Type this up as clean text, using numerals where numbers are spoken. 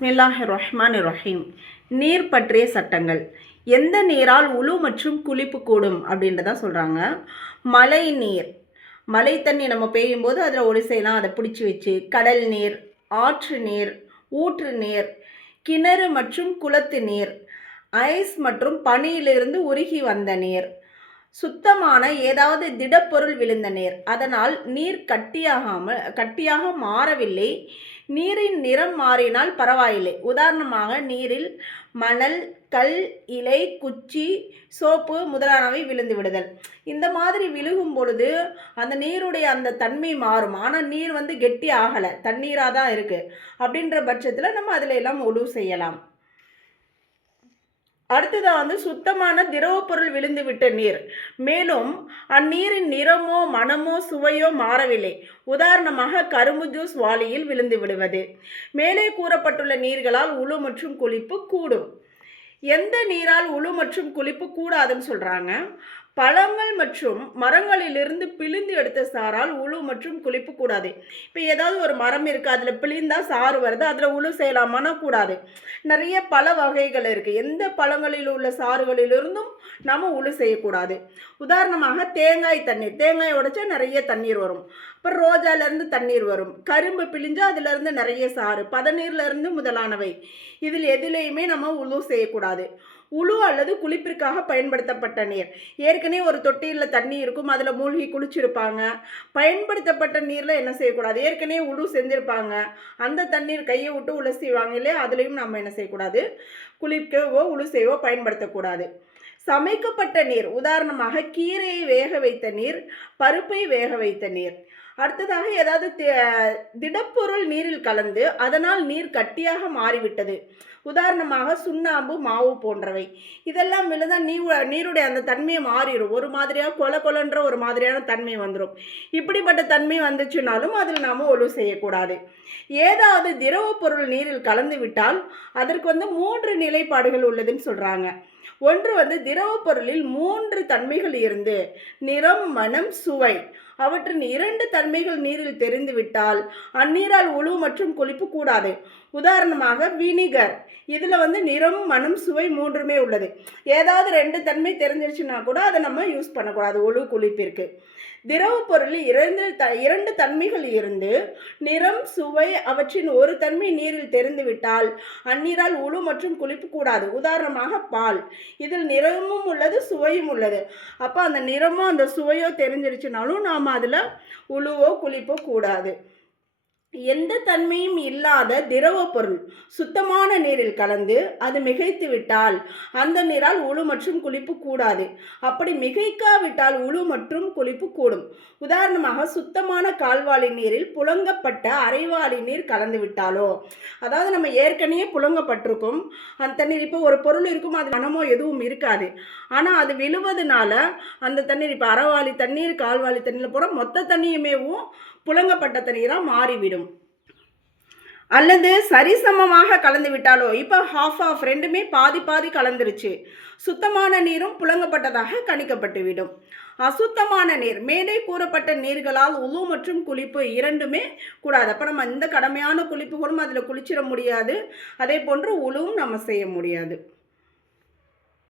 பிஸ்மில்லாஹிர் ரஹ்மானிர் ரஹீம். நீர் பற்றிய சட்டங்கள். எந்த நீரால் உழு மற்றும் குளிப்பு கூடும் அப்படின்றத சொல்கிறாங்க. மழை நீர், மழை தண்ணி நம்ம பெய்யும் போது அதில் ஒளி செய்யலாம், அதை பிடிச்சி வச்சு. கடல் நீர், ஆற்று நீர், ஊற்று நீர், கிணறு மற்றும் குளத்து நீர், ஐஸ் மற்றும் பனியிலிருந்து உருகி வந்த நீர், சுத்தமான ஏதாவது திடப்பொருள் விழுந்த நீர், அதனால் நீர் கட்டியாக மாறவில்லை, நீரின் நிறம் மாறினால் பரவாயில்லை. உதாரணமாக நீரில் மணல், கல், இலை, குச்சி, சோப்பு முதலானவை விழுந்து விடுதல். இந்த மாதிரி விழுகும் பொழுது அந்த நீருடைய அந்த தன்மை மாறும். ஆனால் நீர் கெட்டி ஆகலை, தண்ணீராக தான் இருக்குது. அப்படின்ற பட்சத்தில் நம்ம அதில் எல்லாம் உழு செய்யலாம். அடுத்ததாக சுத்தமான திரவ பொருள் விழுந்து விட்ட நீர், மேலும் அந்நீரின் நிறமோ மனமோ சுவையோ மாறவில்லை. உதாரணமாக கரும்பு ஜூஸ் வாளியில் விழுந்து விடுவது. மேலே கூறப்பட்டுள்ள நீர்களால் உழு மற்றும் குளிப்பு கூடும். எந்த நீரால் உழு மற்றும் குளிப்பு கூடாதுன்னு சொல்கிறாங்க. பழங்கள் மற்றும் மரங்களிலிருந்து பிழிந்து எடுத்த சாரால் உழு மற்றும் குளிப்பு கூடாது. இப்போ ஏதாவது ஒரு மரம் இருக்குது, அதில் பிழிந்தால் சாறு வருது, அதில் உழு செய்யலாமான்னா கூடாது. நிறைய பல வகைகள் இருக்குது. எந்த பழங்களில் உள்ள சாறுகளிலிருந்தும் நாம் உழு செய்யக்கூடாது. உதாரணமாக தேங்காய் தண்ணீர், தேங்காய் உடைச்சா நிறைய தண்ணீர் வரும். அப்புறம் ரோஜாலேருந்து தண்ணீர் வரும். கரும்பு பிழிஞ்சால் அதிலிருந்து நிறைய சாறு, பதநீர்லேருந்து முதலானவை. இதில் எதுலேயுமே நம்ம உழு செய்யக்கூடாது. உழு அல்லது குளிப்பிற்காக பயன்படுத்தப்பட்ட நீர், ஏற்கனவே ஒரு தொட்டியில் தண்ணி இருக்கும், அதில் மூழ்கி குளிச்சிருப்பாங்க. பயன்படுத்தப்பட்ட நீரில் என்ன செய்யக்கூடாது, ஏற்கனவே உழு செஞ்சுருப்பாங்க, அந்த தண்ணீர் கையை விட்டு உழு செய்வாங்க இல்லையா, அதுலேயும் நம்ம என்ன செய்யக்கூடாது, குளிக்கவோ உழு செய்யவோ பயன்படுத்தக்கூடாது. சமைக்கப்பட்ட நீர், உதாரணமாக கீரையை வேக வைத்த நீர், பருப்பை வேக வைத்த நீர். அடுத்ததாக ஏதாவது திடப்பொருள் நீரில் கலந்து அதனால் நீர் கட்டியாக மாறிவிட்டது. உதாரணமாக சுண்ணாம்பு, மாவு போன்றவை. இதெல்லாம் விழுந்தால் நீருடைய அந்த தன்மையை மாறிடும். ஒரு மாதிரியாக கொலன்ற ஒரு மாதிரியான தன்மை வந்துடும். இப்படிப்பட்ட தன்மை வந்துச்சுனாலும் அதில் நாம் ஒழு செய்யக்கூடாது. ஏதாவது திரவ பொருள் நீரில் கலந்து விட்டால் அதற்கு 3 நிலைப்பாடுகள் உள்ளதுன்னு சொல்கிறாங்க. ஒன்று திரவ பொருளில் 3 தன்மைகள் இருந்து நிறம், மனம், சுவை அவற்றின் 2 தன்மைகள் நீரில் தெரிந்துவிட்டால் அந்நீரால் உழு மற்றும் குளிப்பு கூடாது. உதாரணமாக வினிகர், இதில் நிறம், மனம், சுவை 3மே உள்ளது. ஏதாவது 2 தன்மை தெரிஞ்சிருச்சுன்னா கூட அதை நம்ம யூஸ் பண்ணக்கூடாது உழு குளிப்பிற்கு. திரவ பொருளில் 2 தன்மைகள் இருந்து நிறம், சுவை அவற்றின் ஒரு தன்மை நீரில் தெரிந்துவிட்டால் அந்நீரால் உழு மற்றும் குளிப்பு கூடாது. உதாரணமாக பால், இதில் நிறமும் உள்ளது, சுவையும் உள்ளது. அப்போ அந்த நிறமோ அந்த சுவையோ தெரிஞ்சிருச்சுனாலும் நாம் அதில் உழுவோ குளிப்போ கூடாது. எந்த தன்மையும் இல்லாத திரவ பொருள் சுத்தமான நீரில் கலந்து அது மிகைத்து விட்டால் அந்த நீரால் உழு மற்றும் குளிப்பு கூடாது. அப்படி மிகைக்காவிட்டால் உழு மற்றும் குளிப்பு கூடும். உதாரணமாக சுத்தமான கால்வாளி நீரில் புழங்கப்பட்ட அரைவாளி நீர் கலந்து விட்டாலோ, அதாவது நம்ம ஏற்கனவே புழங்கப்பட்டிருக்கும் அந்த தண்ணீர், இப்போ ஒரு பொருள் இருக்கும், அது மனமோ எதுவும் இருக்காது, ஆனால் அது விழுவதனால அந்த தண்ணீர், இப்போ அரைவாளி தண்ணீர் கால்வாளி தண்ணீரில் போகிற மொத்த தண்ணியுமேவும் புழங்கப்பட்ட தண்ணீராக மாறிவிடும். அல்லது சரிசமமாக கலந்து விட்டாலோ, இப்போ ஹாஃப் ரெண்டுமே பாதி கலந்துருச்சு, சுத்தமான நீரும் புழங்கப்பட்டதாக கணிக்கப்பட்டுவிடும். அசுத்தமான நீர், மேலே கூறப்பட்ட நீர்களால் உழு மற்றும் குளிப்பு 2மே கூடாது. அப்போ நம்ம இந்த கடமையான குளிப்புகளும் அதில் குளிச்சிட முடியாது, அதே போன்று உழுவும் நம்ம செய்ய முடியாது.